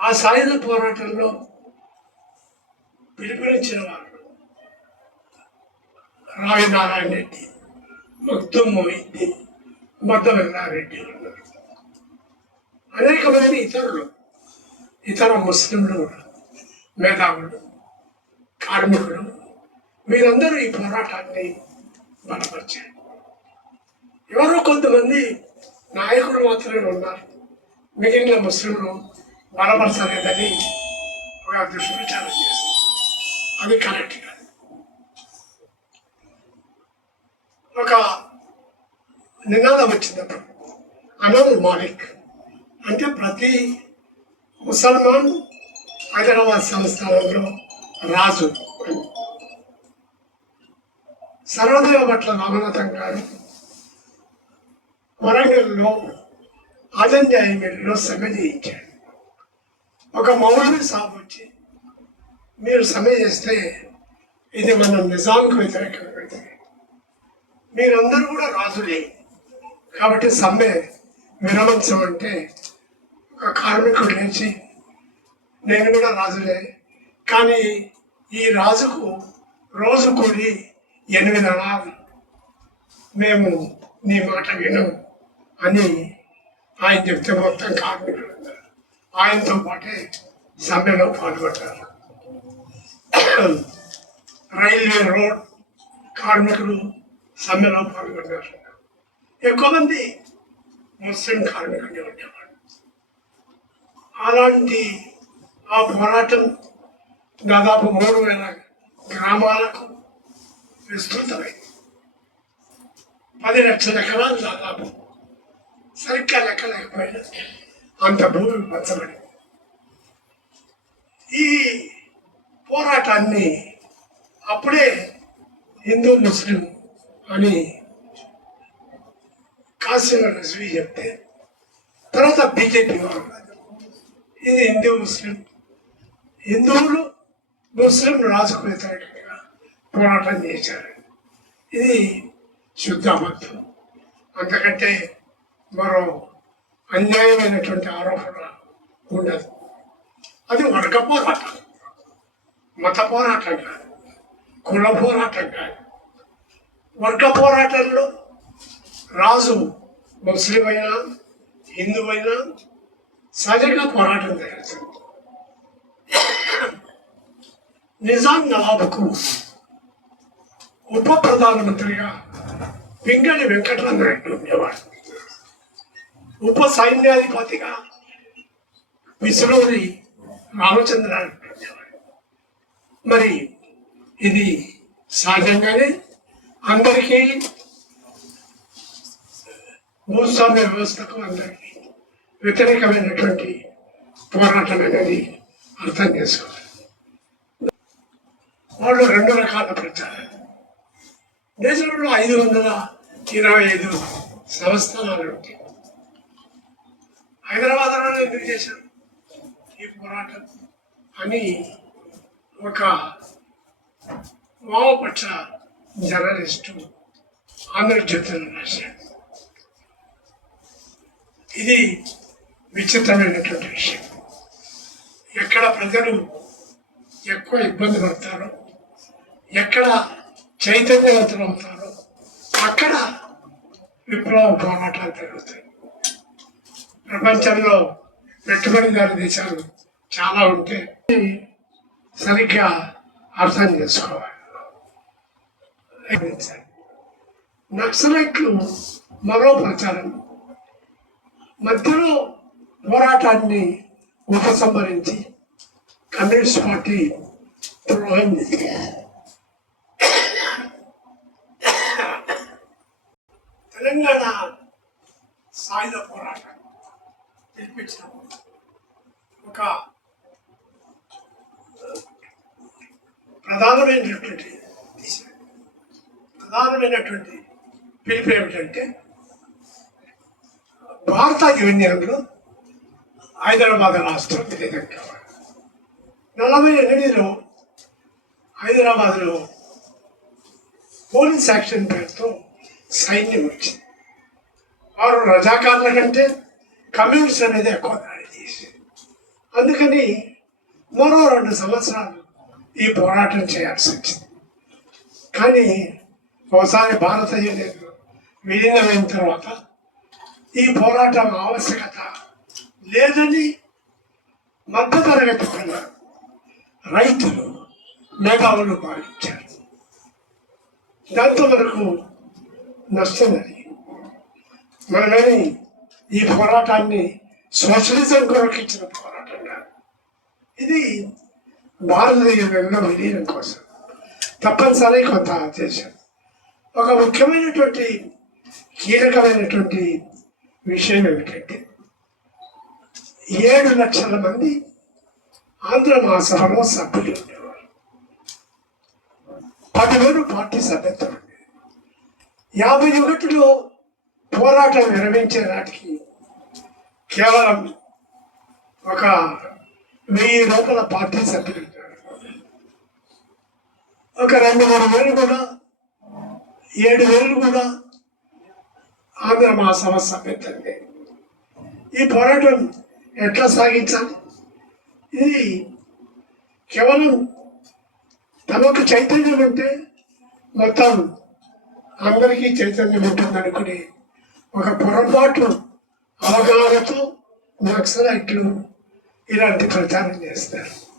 ఆ సాయుధ పోరాటంలో పిలుపునిచ్చిన వారు రావి నారాయణ రెడ్డి. ముక్తం మోహిద్ది మద్ద రెడ్డి ఉన్నారు అనేక మంది ఇతరులు ఇతర ముస్లింలు మేధావులు కార్మికులు వీరందరూ ఈ పోరాటాన్ని బలపరిచారు. ఎవరో కొంతమంది నాయకులు మాత్రమే ఉన్నారు. మిగిలిన ముస్లింలు బలపరచలేదని ఒక దృష్టిని ఛాలెంజ్ చేస్తుంది అది కరెక్ట్ కాదు ఒక నినాదం వచ్చినప్పుడు అనౌల్ మాలిక్ అంటే ప్రతి ముసల్మాన్ హైదరాబాద్ సంస్థానంలో రాజు. సర్వదేవ పట్ల రామనాథం గారు వరంగల్లో ఆజంజాయిలో సమ్మె చేయించాడు. ఒక మౌలవి సాబ్ వచ్చి మీరు సమ్మె చేస్తే ఇది మన నిజాంకు వ్యతిరేకమైంది మీరందరూ కూడా రాజులే. కాబట్టి సమ్మె విరమించమంటే ఒక కార్మికుడు లేచి నేను కూడా రాజులే. కానీ ఈ రాజుకు రోజు కూలి ఎనిమిది అనాలు. మేము నీ మాట విను అని ఆయన చెప్తే మొత్తం కార్మికులు ఆయనతో పాటే సమ్మెలో పాల్గొంటారు. రైల్వే రోడ్ కార్మికులు సమ్మెలో పాల్గొన్నారు ఎక్కువ మంది ముస్లిం కార్మికులు ఉండేవాడు అలాంటి ఆ పోరాటం దాదాపు మూడు వేల గ్రామాలకు విస్తృతమైంది. పది లక్షల ఎకరాలు దాదాపు సరిగ్గా లెక్క లేకపోయినా అంత భూమి పంచబడింది ఈ పోరాటాన్ని అప్పుడే హిందూ ముస్లిం అని కాసిం రజవి చెప్తే తర్వాత బీజేపీ వారు ఇది హిందూ ముస్లిం. హిందువులు ముస్లిం రాజుకు వ్యతిరేకంగా పోరాటం చేశారు. ఇది శుద్ధ అబద్ధం. అంతకంటే మరో అన్యాయమైనటువంటి ఆరోపణ ఉండదు. అది వర్గ పోరాటం. మత పోరాటం కాదు. కుల పోరాటం కాదు. వర్గ పోరాటంలో రాజు ముస్లిం అయినా హిందూ అయినా సరిగా పోరాటం జరుగుతుంది నిజాం నవాబుకు ఉప ప్రధానమంత్రిగా పింగళి వెంకటరామరెడ్డి ఉండేవాడు. ఉప సైన్యాధిపతిగా విసులూరి రామచంద్రారెడ్డి మరి ఇది సహజంగానే అందరికీ భూస్వామ్య వ్యవస్థకు అందరికీ వ్యతిరేకమైనటువంటి పోరాటం అనేది అర్థం చేసుకోవాలి. వాళ్ళు రెండు రకాల ప్రచారం దేశంలో ఐదు వందల ఇరవై ఐదు సంస్థానాలు ఉంటాయి హైదరాబాద్లోనే ఎందుకు చేశారు? ఈ పోరాటం. అని ఒక వామపక్ష జర్నలిస్టు ఆంధ్రజ్యోతిలో రాశాడు. ఇది విచిత్రమైనటువంటి విషయం. ఎక్కడ ప్రజలు ఎక్కువ ఇబ్బంది పడతారో ఎక్కడ చైతన్యవంతులు అవుతారో అక్కడ విప్లవ పోరాటాలు జరుగుతాయి. ప్రపంచంలో పెట్టుబడిదారు దేశాలు చాలా ఉంటే సరిగ్గా అర్థం చేసుకోవాలి. నక్సలైట్లు మరో ప్రచారం. మధ్యలో పోరాటాన్ని ఉపసంహరించి కమ్యూనిస్ట్ పార్టీ ద్రోహం తెలంగాణ సాయుధ పోరాటం. పిలిపించినప్పుడు ఒక ప్రధానమైనటువంటి ప్రధానమైనటువంటి పిలుపు ఏమిటంటే భారత యూనియన్లో హైదరాబాద్ రాష్ట్రం విలీనం కావాలి. నలభై ఎనిమిదిలో హైదరాబాద్లో పోలీస్ యాక్షన్ పేరుతో సైన్యం వచ్చింది. వారు రజాకారుల కంటే కమ్యూనిస్ట్ అనేది ఎక్కువ దాడి చేసింది అందుకని మరో రెండు సంవత్సరాలు ఈ పోరాటం చేయాల్సి వచ్చింది. కానీ ఒకసారి భారతీయ యూనియన్ విలీనమైన తర్వాత ఈ పోరాటం ఆవశ్యకత లేదని మధ్యతరగతి ప్రజలు రైతులు మేధావులు భావించారు. దాంతో మనకు నష్టం జరిగింది. మనమేమి ఈ పోరాటాన్ని సోషలిజం కొరకు ఇచ్చిన పోరాటం ఇది ఇది భారతదేశంలో విలీనం కోసం. తప్పనిసరి కొంత చేశారు ఒక ముఖ్యమైనటువంటి కీలకమైనటువంటి విషయం ఏమిటంటే ఏడు లక్షల మంది ఆంధ్ర మహాసభలో సభ్యులు ఉండేవారు. పదివేలు పార్టీ సభ్యత్వం ఉండేది. యాభై ఒకటిలో పోరాటం నిర్వహించే నాటికి కేవలం ఒక వెయ్యి లోపల పార్టీ సభ్యులు ఒక రెండు మూడు వేలు కూడా ఏడు వేలు కూడా ఆంధ్ర మహాసభ సభ్యత్వం ఈ పోరాటం ఎట్లా సాగించాలి ఇది కేవలం తమకు చైతన్యం ఉంటే మొత్తం అందరికీ చైతన్యం ఉంటుంది ఒక పొరపాటు అవగాహనతో నక్సలైట్లు ఇలాంటి ప్రచారం చేస్తారు.